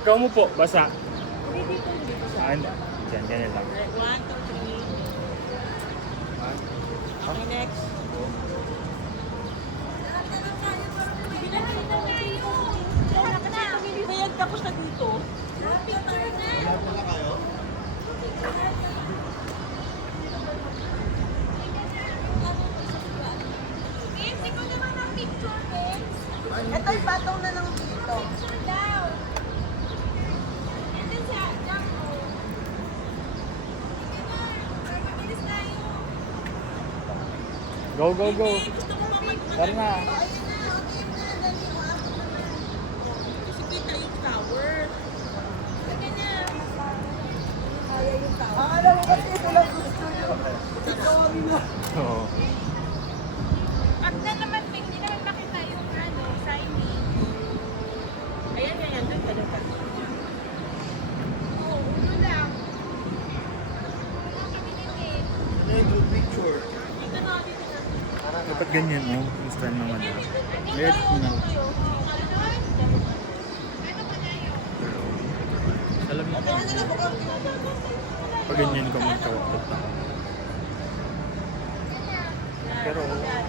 Huwag ka umupo, basa. Hindi dito, dito sa... Ano? Diyan, ganyan lang. 1, 2, 3. Okay, next. Bayad tapos na dito. Ito yung patong na lang dito. Go, go, go. Tara na. Kasi kita yung tower. Akala mo kasi ito lang gusto nyo. Ikaw kami na. Oo. At na naman, hindi naman makita yung signing. Ayan, ganyan. Doon ka, doon ka. Oo, ulo lang. Ulo kami din eh. Dito na, dito na. Dapat ganyan, oh. Yung style naman. Let na. Alam mo, pag ganyan ko magkawakot na. Pero, okay.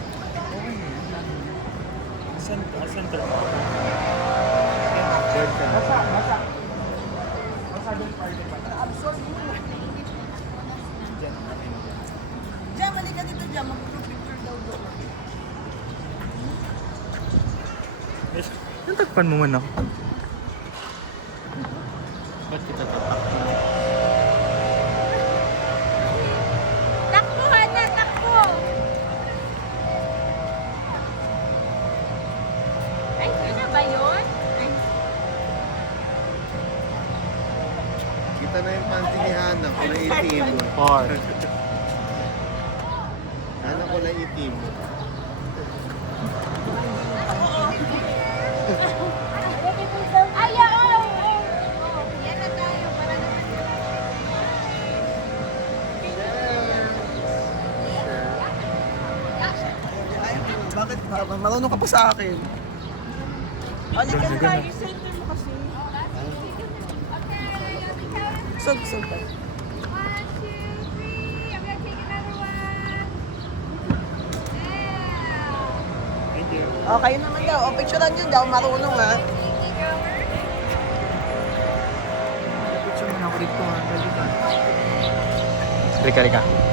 Asan ka? Bird ka na. Basa. Basa doon party pa. Absorb mo. Diyan. Diyan, mali ka dito dyan. Mag-group picture daw doon. Natagpan mo man ako. Ba't kita tatakpan? Takbo, Hana, takbo! Ay, yun na ba yun? Ay, Kita na yung panty ni Hana, kulay itim. Par. Hana kulay itim. ay, oo! Yan na tayo, para naman Bakit ba? Marunong ka pa sa akin. Alin ka na, i-center mo kasi. Sug ka. 1, 2, 3. I'm gonna take another one. Yeah. Thank you. Okay naman daw. O, picturean nyo daw. Marunong ha. Picture mo na ako dito, ha? Rika.